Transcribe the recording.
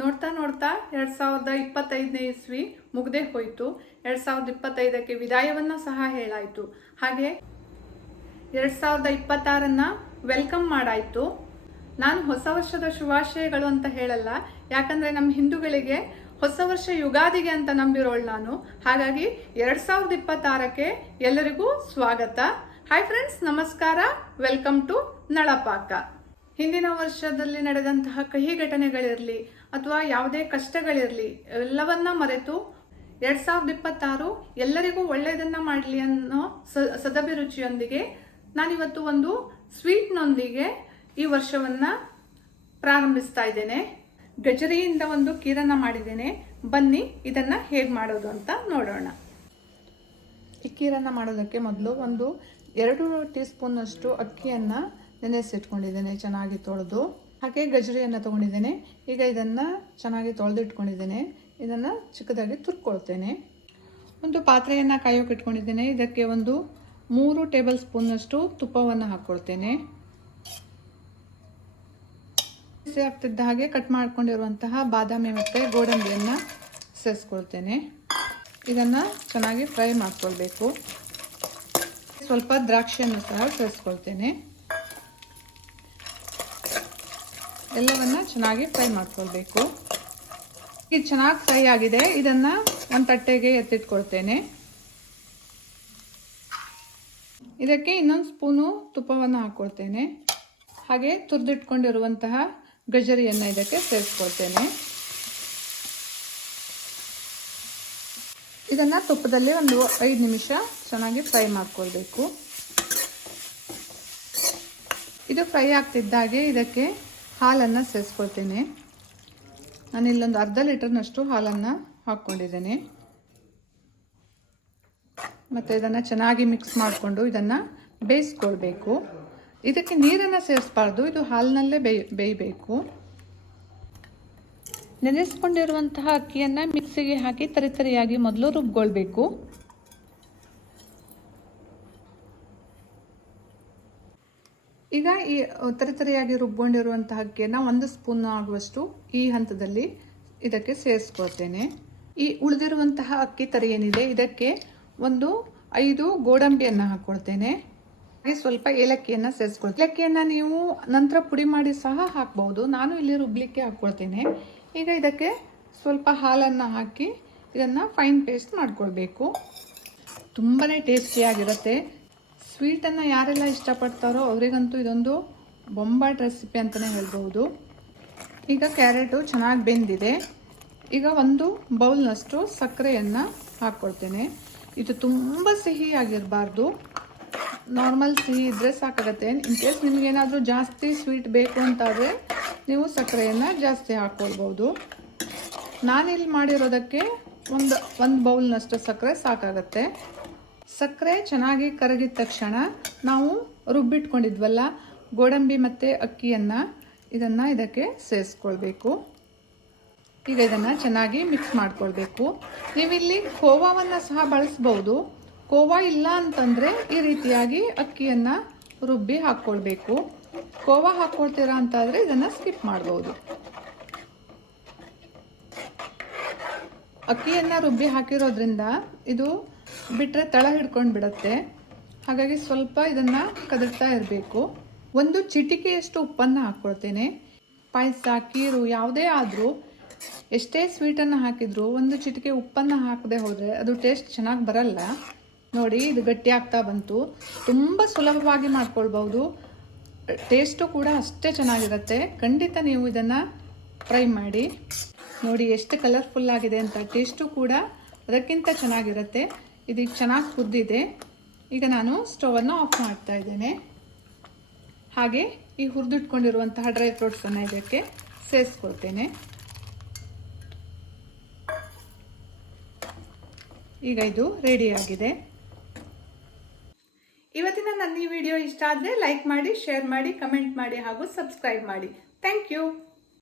ನೋಡ್ತಾ ನೋಡ್ತಾ 2025ನೇ ಇಸ್ವಿ ಮುಗ್ದೇ ಹೋಯಿತು. 2025ಕ್ಕೆ ವಿದಾಯವನ್ನ ಸಹ ಹೇಳಾಯಿತು. ಹಾಗೆ 2026ನ್ನ ವೆಲ್ಕಮ್ ಮಾಡಾಯಿತು. ನಾನು ಹೊಸ ವರ್ಷದ ಶುಭಾಶಯಗಳು ಅಂತ ಹೇಳಲ್ಲ, ಯಾಕಂದ್ರೆ ನಮ್ಮ ಹಿಂದೂಗಳಿಗೆ ಹೊಸ ವರ್ಷ ಯುಗಾದಿಗೆ ಅಂತ ನಂಬಿರೋಳು ನಾನು. ಹಾಗಾಗಿ 2026ಕ್ಕೆ ಎಲ್ಲರಿಗೂ ಸ್ವಾಗತ. ಹಾಯ್ ಫ್ರೆಂಡ್ಸ್, ನಮಸ್ಕಾರ. ವೆಲ್ಕಮ್ ಟು ನಳಪಾಕ. ಹಿಂದಿನ ವರ್ಷದಲ್ಲಿ ನಡೆದಂತಹ ಕಹಿ ಘಟನೆಗಳಿರಲಿ ಅಥವಾ ಯಾವುದೇ ಕಷ್ಟಗಳಿರಲಿ ಎಲ್ಲವನ್ನ ಮರೆತು 2026 ಎಲ್ಲರಿಗೂ ಒಳ್ಳೆಯದನ್ನ ಮಾಡಲಿ ಅನ್ನೋ ಸದಭಿರುಚಿಯೊಂದಿಗೆ ನಾನಿವತ್ತು ಒಂದು ಸ್ವೀಟ್ನೊಂದಿಗೆ ಈ ವರ್ಷವನ್ನ ಪ್ರಾರಂಭಿಸ್ತಾ ಇದ್ದೇನೆ. ಗಜರಿಯಿಂದ ಒಂದು ಕೀರನ್ನ ಮಾಡಿದ್ದೇನೆ. ಬನ್ನಿ ಇದನ್ನ ಹೇಗೆ ಮಾಡೋದು ಅಂತ ನೋಡೋಣ. ಈ ಕೀರನ್ನ ಮಾಡೋದಕ್ಕೆ ಮೊದಲು ಒಂದು 2 ಟೀ ಸ್ಪೂನ್ ಅಷ್ಟು ಅಕ್ಕಿಯನ್ನ ನೆನೆಸಿಟ್ಕೊಂಡಿದ್ದೇನೆ, ಚೆನ್ನಾಗಿ ತೊಳೆದು. ಹಾಗೆ ಗಜರಿಯನ್ನು ತಗೊಂಡಿದ್ದೇನೆ. ಈಗ ಇದನ್ನು ಚೆನ್ನಾಗಿ ತೊಳೆದಿಟ್ಕೊಂಡಿದ್ದೇನೆ. ಇದನ್ನು ಚಿಕ್ಕದಾಗಿ ತುರ್ಕೊಳ್ತೇನೆ. ಒಂದು ಪಾತ್ರೆಯನ್ನು ಕಾಯೋಕೆ ಇಟ್ಕೊಂಡಿದ್ದೇನೆ. ಇದಕ್ಕೆ ಒಂದು 3 ಟೇಬಲ್ ಸ್ಪೂನ್ನಷ್ಟು ತುಪ್ಪವನ್ನು ಹಾಕ್ಕೊಳ್ತೇನೆ. ಬಿಸಿ ಆಗ್ತಿದ್ದ ಹಾಗೆ ಕಟ್ ಮಾಡ್ಕೊಂಡಿರುವಂತಹ ಬಾದಾಮಿ ಮತ್ತು ಗೋಡಂಬಿಯನ್ನು ಸೇರಿಸ್ಕೊಳ್ತೇನೆ. ಇದನ್ನು ಚೆನ್ನಾಗಿ ಫ್ರೈ ಮಾಡ್ಕೊಳ್ಬೇಕು. ಸ್ವಲ್ಪ ದ್ರಾಕ್ಷಿಯನ್ನು ಸಹ ಸೇರಿಸ್ಕೊಳ್ತೇನೆ. ಎಲ್ಲವನ್ನ ಚೆನ್ನಾಗಿ ಫ್ರೈ ಮಾಡ್ಕೊಳ್ಬೇಕು. ಇದು ಚೆನ್ನಾಗಿ ಫ್ರೈ ಆಗಿದೆ. ಇದನ್ನ ಒಂದು ತಟ್ಟೆಗೆ ಎತ್ತಿಟ್ಕೊಳ್ತೇನೆ. ಇದಕ್ಕೆ ಇನ್ನೊಂದು ಸ್ಪೂನು ತುಪ್ಪವನ್ನು ಹಾಕ್ಕೊಳ್ತೇನೆ. ಹಾಗೆ ತುರಿದಿಟ್ಕೊಂಡಿರುವಂತಹ ಗಜರಿಯನ್ನು ಇದಕ್ಕೆ ಸೇರಿಸ್ಕೊಳ್ತೇನೆ. ಇದನ್ನ ತುಪ್ಪದಲ್ಲಿ ಒಂದು 5 ನಿಮಿಷ ಚೆನ್ನಾಗಿ ಫ್ರೈ ಮಾಡ್ಕೊಳ್ಬೇಕು. ಇದು ಫ್ರೈ ಆಗ್ತಿದ್ದಾಗೆ ಇದಕ್ಕೆ ಹಾಲನ್ನು ಸೇರಿಸ್ಕೊಳ್ತೇನೆ. ನಾನು ಇಲ್ಲೊಂದು ಅರ್ಧ ಲೀಟರ್ನಷ್ಟು ಹಾಲನ್ನು ಹಾಕ್ಕೊಂಡಿದ್ದೇನೆ. ಮತ್ತು ಇದನ್ನು ಚೆನ್ನಾಗಿ ಮಿಕ್ಸ್ ಮಾಡಿಕೊಂಡು ಇದನ್ನು ಬೇಯಿಸ್ಕೊಳ್ಬೇಕು. ಇದಕ್ಕೆ ನೀರನ್ನು ಸೇರಿಸಬಾರ್ದು, ಇದು ಹಾಲಿನಲ್ಲೇ ಬೇಯಬೇಕು. ನೆನೆಸ್ಕೊಂಡಿರುವಂತಹ ಅಕ್ಕಿಯನ್ನು ಮಿಕ್ಸಿಗೆ ಹಾಕಿ ತರಿತರಿಯಾಗಿ ಮೊದಲು ರುಬ್ಕೊಳ್ಬೇಕು. ಈಗ ಈ ತರಿತರಿಯಾಗಿ ರುಬ್ಕೊಂಡಿರುವಂತಹ ಅಕ್ಕಿಯನ್ನು 1 ಸ್ಪೂನ್ ಆಗುವಷ್ಟು ಈ ಹಂತದಲ್ಲಿ ಇದಕ್ಕೆ ಸೇರಿಸ್ಕೊಳ್ತೇನೆ. ಈ ಉಳಿದಿರುವಂತಹ ಅಕ್ಕಿ ತರಿ ಏನಿದೆ ಇದಕ್ಕೆ ಒಂದು 5 ಗೋಡಂಬಿಯನ್ನು ಹಾಕ್ಕೊಳ್ತೇನೆ. ಹಾಗೆ ಸ್ವಲ್ಪ ಏಲಕ್ಕಿಯನ್ನು ಸೇರಿಸ್ಕೊಳ್ತೇನೆ. ಏಲಕ್ಕಿಯನ್ನು ನೀವು ನಂತರ ಪುಡಿ ಮಾಡಿ ಸಹ ಹಾಕ್ಬಹುದು. ನಾನು ಇಲ್ಲಿ ರುಬ್ಲಿಕ್ಕೆ ಹಾಕ್ಕೊಳ್ತೇನೆ. ಈಗ ಇದಕ್ಕೆ ಸ್ವಲ್ಪ ಹಾಲನ್ನು ಹಾಕಿ ಇದನ್ನು ಫೈನ್ ಪೇಸ್ಟ್ ಮಾಡ್ಕೊಳ್ಬೇಕು. ತುಂಬಾ ಟೇಸ್ಟಿಯಾಗಿರುತ್ತೆ. ಸ್ವೀಟನ್ನು ಯಾರೆಲ್ಲ ಇಷ್ಟಪಡ್ತಾರೋ ಅವರಿಗಂತೂ ಇದೊಂದು ಬೊಂಬಾಟ್ ರೆಸಿಪಿ ಅಂತಲೇ ಹೇಳ್ಬೋದು. ಈಗ ಕ್ಯಾರೆಟು ಚೆನ್ನಾಗಿ ಬೆಂದಿದೆ. ಈಗ ಒಂದು ಬೌಲ್ನಷ್ಟು ಸಕ್ಕರೆಯನ್ನು ಹಾಕ್ಕೊಳ್ತೇನೆ. ಇದು ತುಂಬ ಸಿಹಿಯಾಗಿರಬಾರ್ದು, ನಾರ್ಮಲ್ ಸಿಹಿ ಇದ್ದರೆ ಸಾಕಾಗತ್ತೆ. ಇನ್ ಕೇಸ್ ನಿಮಗೇನಾದರೂ ಜಾಸ್ತಿ ಸ್ವೀಟ್ ಬೇಕು ಅಂತಾದರೆ ನೀವು ಸಕ್ಕರೆಯನ್ನು ಜಾಸ್ತಿ ಹಾಕ್ಕೊಳ್ಬೋದು. ನಾನಿಲ್ಲಿ ಮಾಡಿರೋದಕ್ಕೆ ಒಂದು ಬೌಲ್ನಷ್ಟು ಸಕ್ಕರೆ ಸಾಕಾಗತ್ತೆ. ಸಕ್ಕರೆ ಚೆನ್ನಾಗಿ ಕರಗಿದ ತಕ್ಷಣ ನಾವು ರುಬ್ಬಿಟ್ಕೊಂಡಿದ್ವಲ್ಲ ಗೋಡಂಬಿ ಮತ್ತು ಅಕ್ಕಿಯನ್ನು ಇದಕ್ಕೆ ಸೇರಿಸ್ಕೊಳ್ಬೇಕು. ಈಗ ಇದನ್ನು ಚೆನ್ನಾಗಿ ಮಿಕ್ಸ್ ಮಾಡ್ಕೊಳ್ಬೇಕು. ನೀವಿಲ್ಲಿ ಖೋವಾವನ್ನು ಸಹ ಬಳಸ್ಬೋದು. ಖೋವಾ ಇಲ್ಲ ಅಂತಂದರೆ ಈ ರೀತಿಯಾಗಿ ಅಕ್ಕಿಯನ್ನು ರುಬ್ಬಿ ಹಾಕ್ಕೊಳ್ಬೇಕು. ಖೋವಾ ಹಾಕ್ಕೊಳ್ತೀರಾ ಅಂತಾದರೆ ಇದನ್ನು ಸ್ಕಿಪ್ ಮಾಡ್ಬೋದು. ಅಕ್ಕಿಯನ್ನು ರುಬ್ಬಿ ಹಾಕಿರೋದ್ರಿಂದ ಇದು ಬಿಟ್ಟರೆ ತಳ ಹಿಡ್ಕೊಂಡು ಬಿಡುತ್ತೆ. ಹಾಗಾಗಿ ಸ್ವಲ್ಪ ಇದನ್ನು ಕದಡ್ತಾ ಇರಬೇಕು. ಒಂದು ಚಿಟಿಕೆಯಷ್ಟು ಉಪ್ಪನ್ನು ಹಾಕ್ಕೊಳ್ತೇನೆ. ಪಾಯಸ, ಕೀರು ಯಾವುದೇ ಆದರೂ ಎಷ್ಟೇ ಸ್ವೀಟನ್ನು ಹಾಕಿದರೂ ಒಂದು ಚಿಟಿಕೆ ಉಪ್ಪನ್ನು ಹಾಕದೆ ಹೋದರೆ ಅದು ಟೇಸ್ಟ್ ಚೆನ್ನಾಗಿ ಬರಲ್ಲ. ನೋಡಿ, ಇದು ಗಟ್ಟಿ ಆಗ್ತಾ ಬಂತು. ತುಂಬ ಸುಲಭವಾಗಿ ಮಾಡ್ಕೊಳ್ಬೋದು. ಟೇಸ್ಟು ಕೂಡ ಅಷ್ಟೇ ಚೆನ್ನಾಗಿರುತ್ತೆ. ಖಂಡಿತ ನೀವು ಇದನ್ನು ಟ್ರೈ ಮಾಡಿ. ನೋಡಿ ಎಷ್ಟು ಕಲರ್ಫುಲ್ ಆಗಿದೆ ಅಂತ. ಟೇಸ್ಟು ಕೂಡ ಅದಕ್ಕಿಂತ ಚೆನ್ನಾಗಿರುತ್ತೆ. ಇದಕ್ಕೆ ಚೆನ್ನಾಗಿ ಕುದ್ದಿದೆ. ಈಗ ನಾನು ಸ್ಟವನ್ನು ಆಫ್ ಮಾಡ್ತಾ ಇದ್ದೇನೆ. ಹಾಗೆ ಈ ಹುರಿದಿಟ್ಕೊಂಡಿರುವಂತಹ ಡ್ರೈ ಫ್ರೂಟ್ಸನ್ನು ಇದಕ್ಕೆ ಸೇರಿಸ್ಕೊಳ್ತೇನೆ. ಈಗ ಇದು ರೆಡಿಯಾಗಿದೆ. ಇವತ್ತಿನ ನನ್ನ ಈ ವಿಡಿಯೋ ಇಷ್ಟ ಆದರೆ ಲೈಕ್ ಮಾಡಿ, ಶೇರ್ ಮಾಡಿ, ಕಮೆಂಟ್ ಮಾಡಿ ಹಾಗೂ ಸಬ್ಸ್ಕ್ರೈಬ್ ಮಾಡಿ. Thank you.